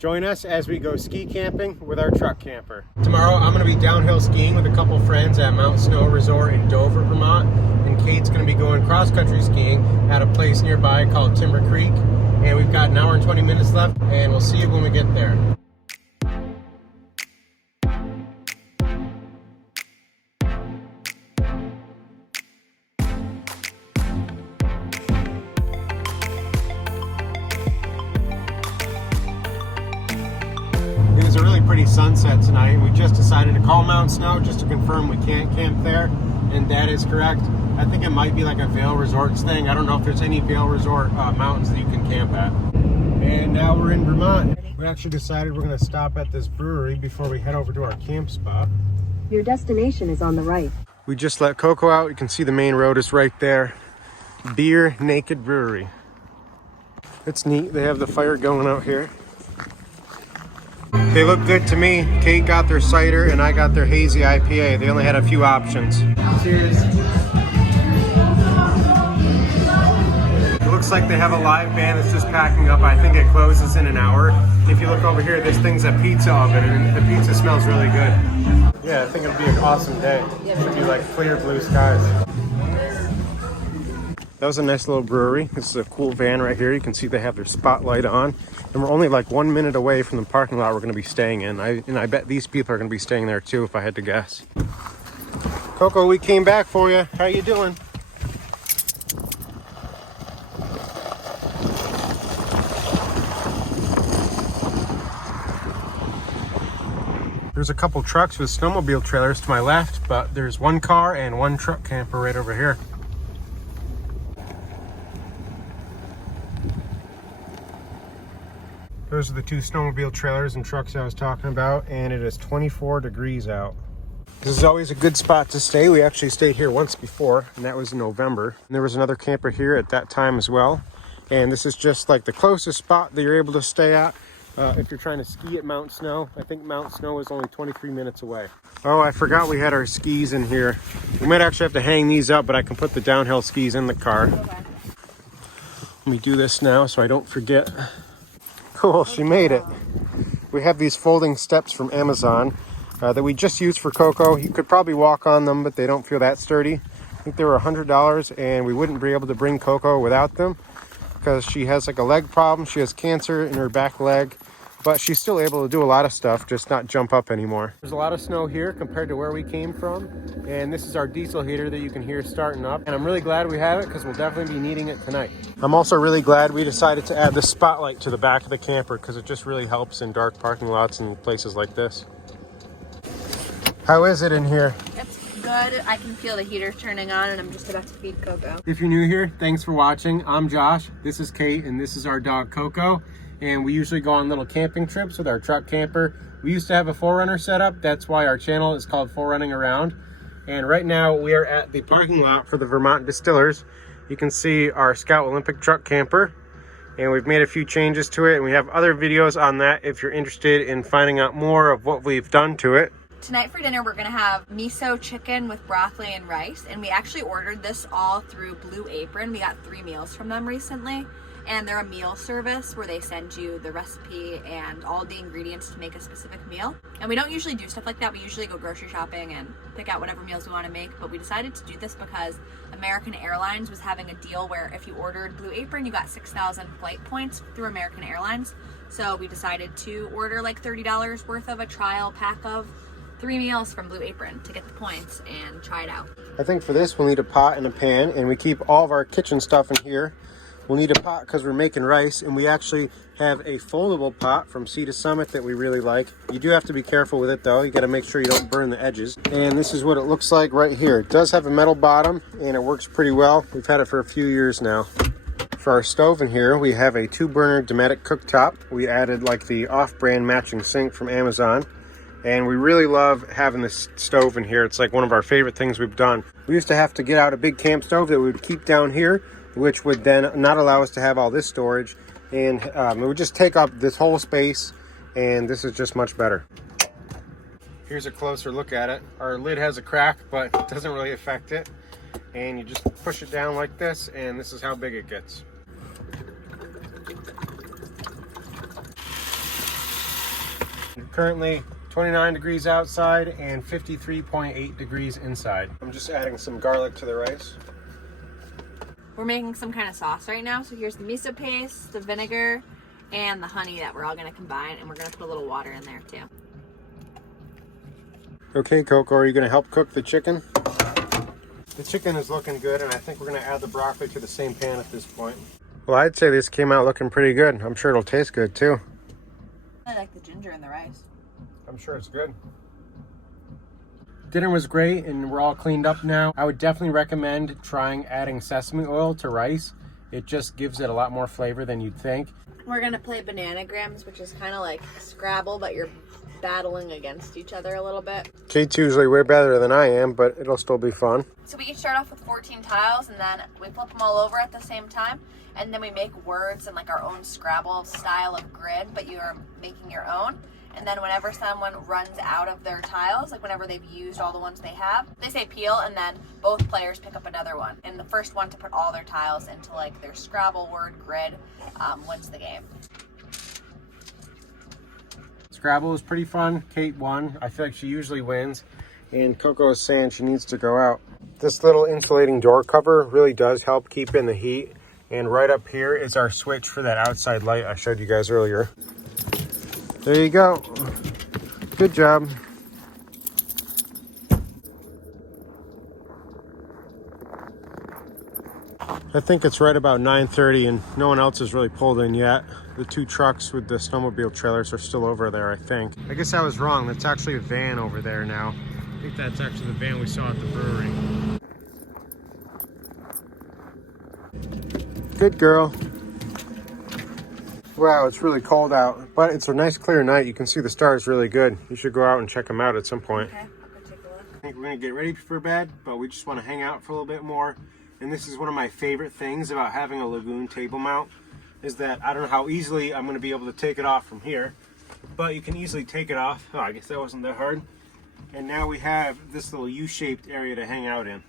Join us as we go ski camping with our truck camper. Tomorrow I'm going to be downhill skiing with a couple friends at Mount Snow Resort in Dover, Vermont. And Kate's going to be going cross-country skiing at a place nearby called Timber Creek. And we've got an hour and 20 minutes left, and we'll see you when we get there. It was a really pretty sunset tonight. We just decided to call Mount Snow just to confirm we can't camp there, and that is correct. I think it might be like a Vail Resorts thing. I don't know if there's any Vail Resort mountains that you can camp at. And now we're in Vermont. We actually decided we're going to stop at this brewery before we head over to our camp spot. Your destination is on the right. We just let Coco out. You can see the main road is right there. Beer Naked Brewery. It's neat. They have the fire going out here. They look good to me. Kate got their cider and I got their hazy IPA. They only had a few options. Cheers. It looks like they have a live band that's just packing up. I think it closes in an hour. If you look over here, this thing's a pizza oven and the pizza smells really good. Yeah, I think it'll be an awesome day. It should be like clear blue skies. That was a nice little brewery. This is a cool van right here. You can see they have their spotlight on. And we're only like 1 minute away from the parking lot we're going to be staying in. I bet these people are going to be staying there too, if I had to guess. Coco, we came back for you. How you doing? There's a couple trucks with snowmobile trailers to my left, but there's one car and one truck camper right over here. Those are the two snowmobile trailers and trucks I was talking about, and it is 24 degrees out. This is always a good spot to stay. We actually stayed here once before, and that was in November. And there was another camper here at that time as well. And this is just like the closest spot that you're able to stay at if you're trying to ski at Mount Snow. I think Mount Snow is only 23 minutes away. Oh, I forgot we had our skis in here. We might actually have to hang these up, but I can put the downhill skis in the car. Okay. Let me do this now so I don't forget. Cool, she made it. We have these folding steps from Amazon that we just used for Coco. You could probably walk on them, but they don't feel that sturdy. I think they were $100, and we wouldn't be able to bring Coco without them because she has like a leg problem. She has cancer in her back leg, but she's still able to do a lot of stuff, just not jump up anymore. There's a lot of snow here compared to where we came from, and this is our diesel heater that you can hear starting up, and I'm really glad we have it because we'll definitely be needing it tonight. I'm also really glad we decided to add the spotlight to the back of the camper because it just really helps in dark parking lots and places like this. How is it in here? It's good. I can feel the heater turning on, and I'm just about to feed Coco. If you're new here, thanks for watching. I'm Josh, this is Kate, and this is our dog Coco. And we usually go on little camping trips with our truck camper. We used to have a 4Runner set up. That's why our channel is called 4Running Around. And right now we are at the parking lot for the Vermont Distillers. You can see our Scout Olympic truck camper. And we've made a few changes to it. And we have other videos on that if you're interested in finding out more of what we've done to it. Tonight for dinner, we're gonna have miso chicken with broccoli and rice. And we actually ordered this all through Blue Apron. We got 3 meals from them recently. And they're a meal service where they send you the recipe and all the ingredients to make a specific meal. And we don't usually do stuff like that. We usually go grocery shopping and pick out whatever meals we want to make. But we decided to do this because American Airlines was having a deal where if you ordered Blue Apron, you got 6,000 flight points through American Airlines. So we decided to order like $30 worth of a trial pack of 3 meals from Blue Apron to get the points and try it out. I think for this we'll need a pot and a pan, and we keep all of our kitchen stuff in here. We'll need a pot because we're making rice, and we actually have a foldable pot from Sea to Summit that we really like. You do have to be careful with it though. You got to make sure you don't burn the edges. And this is what it looks like right here. It does have a metal bottom and it works pretty well. We've had it for a few years now. For our stove in here, we have a 2-burner Dometic cooktop. We added like the off-brand matching sink from Amazon. And we really love having this stove in here. It's like one of our favorite things we've done. We used to have to get out a big camp stove that we would keep down here, which would then not allow us to have all this storage. And it would just take up this whole space, and this is just much better. Here's a closer look at it. Our lid has a crack, but it doesn't really affect it. And you just push it down like this, and this is how big it gets. Currently 29 degrees outside and 53.8 degrees inside. I'm just adding some garlic to the rice. We're making some kind of sauce right now. So here's the miso paste, the vinegar, and the honey that we're all gonna combine, and we're gonna put a little water in there too. Okay, Coco, are you gonna help cook the chicken? The chicken is looking good, and I think we're gonna add the broccoli to the same pan at this point. Well, I'd say this came out looking pretty good. I'm sure it'll taste good too. I like the ginger in the rice. I'm sure it's good. Dinner was great and we're all cleaned up now. I would definitely recommend trying adding sesame oil to rice. It just gives it a lot more flavor than you'd think. We're gonna play Bananagrams, which is kind of like Scrabble, but you're battling against each other a little bit. Kate's usually way better than I am, but it'll still be fun. So we each start off with 14 tiles, and then we flip them all over at the same time, and then we make words in like our own Scrabble style of grid, but you are making your own. And then whenever someone runs out of their tiles, like whenever they've used all the ones they have, they say peel, and then both players pick up another one. And the first one to put all their tiles into like their Scrabble word grid wins the game. Scrabble was pretty fun. Kate won. I feel like she usually wins. And Coco is saying she needs to go out. This little insulating door cover really does help keep in the heat. And right up here is our switch for that outside light I showed you guys earlier. There you go. Good job. I think it's right about 9:30 and no one else has really pulled in yet. The two trucks with the snowmobile trailers are still over there, I think. I guess I was wrong. That's actually a van over there now. I think that's actually the van we saw at the brewery. Good girl. Wow, it's really cold out, but it's a nice clear night. You can see the stars really good. You should go out and check them out at some point. Okay, I'll go take a look. I think we're gonna get ready for bed, but we just want to hang out for a little bit more. And this is one of my favorite things about having a Lagoon table mount, is that I don't know how easily I'm gonna be able to take it off from here, but you can easily take it off. Oh, I guess that wasn't that hard. And now we have this little U-shaped area to hang out in.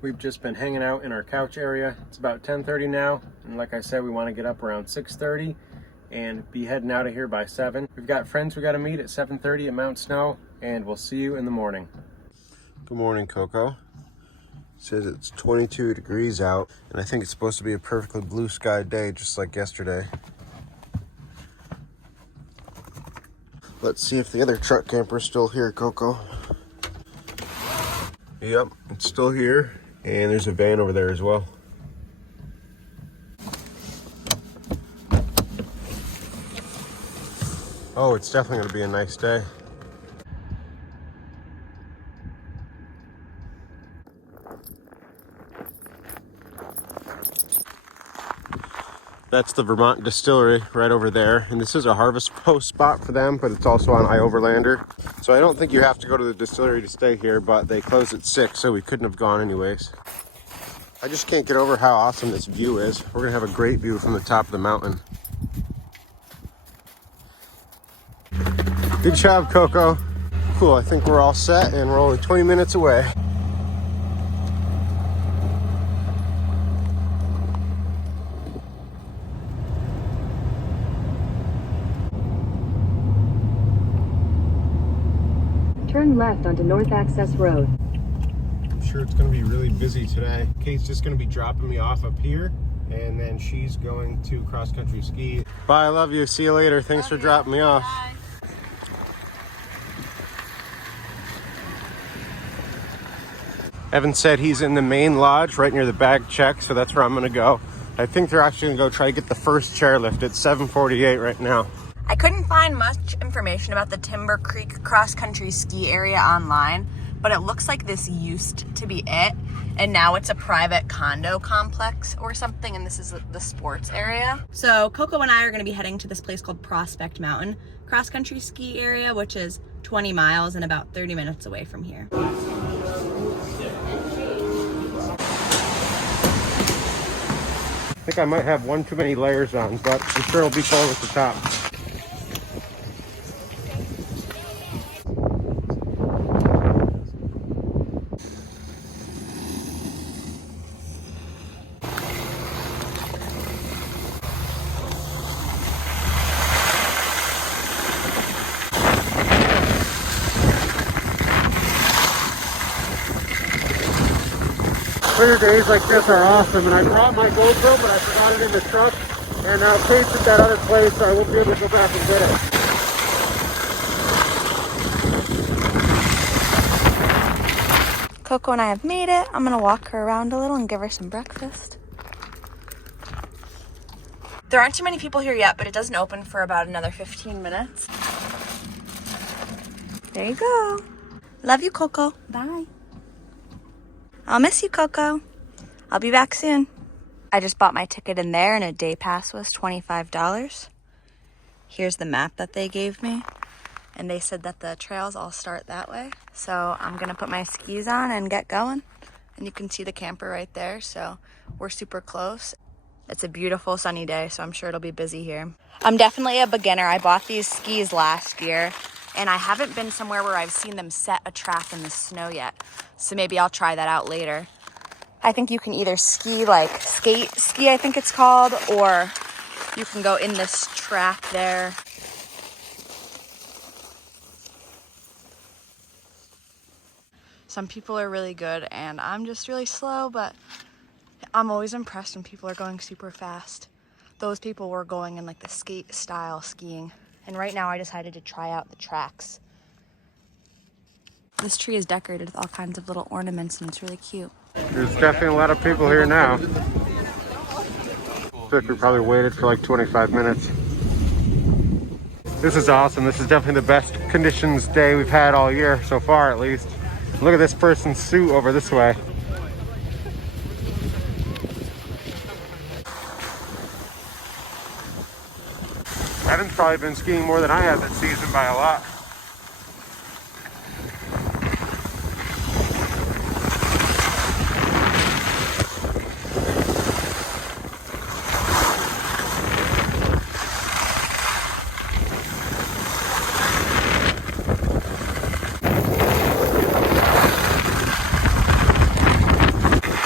We've just been hanging out in our couch area. It's about 10:30 now, and like I said, we want to get up around 6:30 and be heading out of here by 7. We've got friends we got to meet at 7:30 at Mount Snow, and we'll see you in the morning. Good morning, Coco. It says it's 22 degrees out, and I think it's supposed to be a perfectly blue sky day, just like yesterday. Let's see if the other truck camper's still here, Coco. Yep, it's still here. And there's a van over there as well. Oh, it's definitely going to be a nice day. That's the Vermont distillery right over there. And this is a harvest post spot for them, but it's also on iOverlander. So I don't think you have to go to the distillery to stay here, but they close at 6, so we couldn't have gone anyways. I just can't get over how awesome this view is. We're gonna have a great view from the top of the mountain. Good job, Coco. Cool, I think we're all set and we're only 20 minutes away. Turn left onto North Access Road. I'm sure it's going to be really busy today. Kate's just going to be dropping me off up here, and then she's going to cross-country ski. Bye, I love you. See you later. Thanks for dropping me off. Bye. Evan said he's in the main lodge right near the bag check, so that's where I'm going to go. I think they're actually going to go try to get the first chairlift. It's 7:48 right now. I couldn't find much information about the Timber Creek cross-country ski area online, but it looks like this used to be it, and now it's a private condo complex or something, and this is the sports area. So Coco and I are going to be heading to this place called Prospect Mountain cross-country ski area, which is 20 miles and about 30 minutes away from here. I think I might have one too many layers on, but I'm sure it'll be cold at the top. clear days like this are awesome, and I brought my GoPro, but I forgot it in the truck, and now Kate's at that other place, so I won't be able to go back and get it. Coco and I have made it. I'm gonna walk her around a little and give her some breakfast. There aren't too many people here yet, but it doesn't open for about another 15 minutes. There you go. Love you, Coco. Bye. I'll miss you, Coco. I'll be back soon. I just bought my ticket in there and a day pass was $25. Here's the map that they gave me. And they said that the trails all start that way. So I'm gonna put my skis on and get going. And you can see the camper right there, so we're super close. It's a beautiful sunny day, so I'm sure it'll be busy here. I'm definitely a beginner. I bought these skis last year, and I haven't been somewhere where I've seen them set a track in the snow yet. So maybe I'll try that out later. I think you can either ski like skate ski, I think it's called, or you can go in this track there. Some people are really good and I'm just really slow, but I'm always impressed when people are going super fast. Those people were going in like the skate style skiing. And right now I decided to try out the tracks. This tree is decorated with all kinds of little ornaments and it's really cute. There's definitely a lot of people here now. I feel like we probably waited for like 25 minutes. This is awesome. This is definitely the best conditions day we've had all year, so far at least. Look at this person's suit over this way. Evan's probably been skiing more than I have this season by a lot.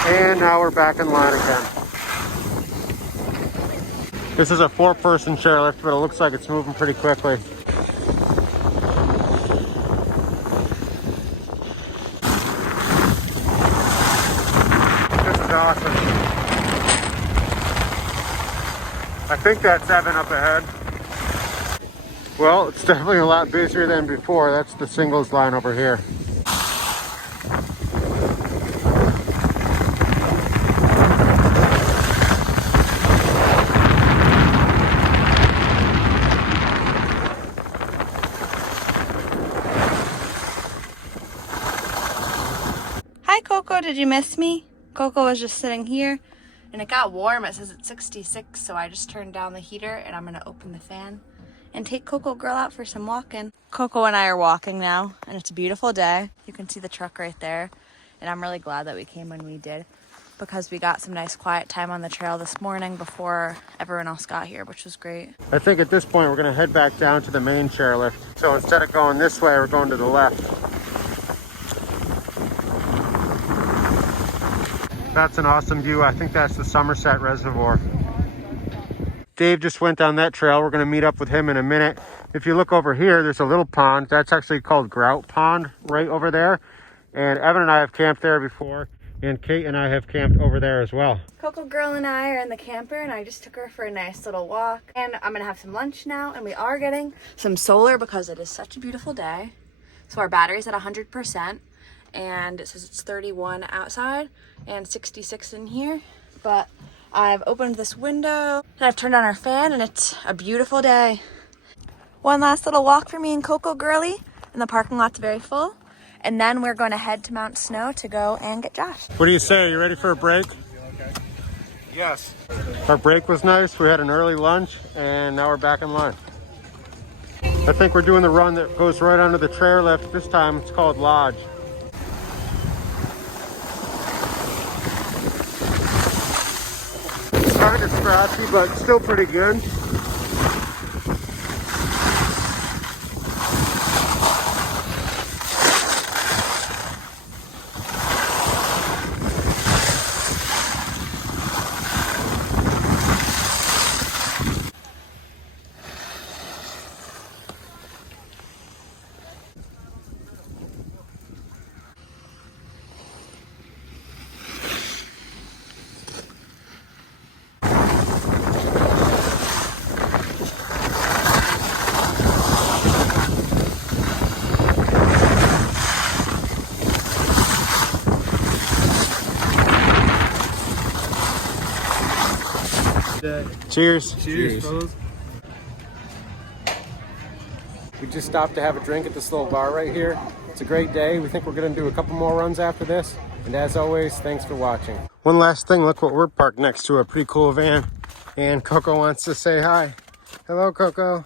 And now we're back in line again. This is a 4-person chairlift, but it looks like it's moving pretty quickly. This is awesome. I think that's Evan up ahead. Well, it's definitely a lot busier than before. That's the singles line over here. Hi, Coco, did you miss me? Coco was just sitting here and it got warm. It says it's 66, so I just turned down the heater and I'm gonna open the fan and take Coco girl out for some walking. Coco and I are walking now and it's a beautiful day. You can see the truck right there. And I'm really glad that we came when we did because we got some nice quiet time on the trail this morning before everyone else got here, which was great. I think at this point we're gonna head back down to the main chairlift. So instead of going this way, we're going to the left. That's an awesome view. I think that's the Somerset Reservoir. Dave just went down that trail. We're gonna meet up with him in a minute. If you look over here, there's a little pond. That's actually called Grout Pond right over there. And Evan and I have camped there before. And Kate and I have camped over there as well. Coco girl and I are in the camper and I just took her for a nice little walk. And I'm gonna have some lunch now and we are getting some solar because it is such a beautiful day. So our battery's at 100% and it says it's 31 outside and 66 in here. But I've opened this window and I've turned on our fan and it's a beautiful day. One last little walk for me and Coco girly and the parking lot's very full. And then we're going to head to Mount Snow to go and get Josh. What do you say? Are you ready for a break? Yes. Our break was nice. We had an early lunch and now we're back in line. I think we're doing the run that goes right under the chairlift. This time it's called Lodge. It's kind of scratchy, but still pretty good. Cheers. Cheers, fellas. We just stopped to have a drink at this little bar right here. It's a great day. We think we're going to do a couple more runs after this. And as always, thanks for watching. One last thing, look what we're parked next to, a pretty cool van. And Coco wants to say hi. Hello, Coco.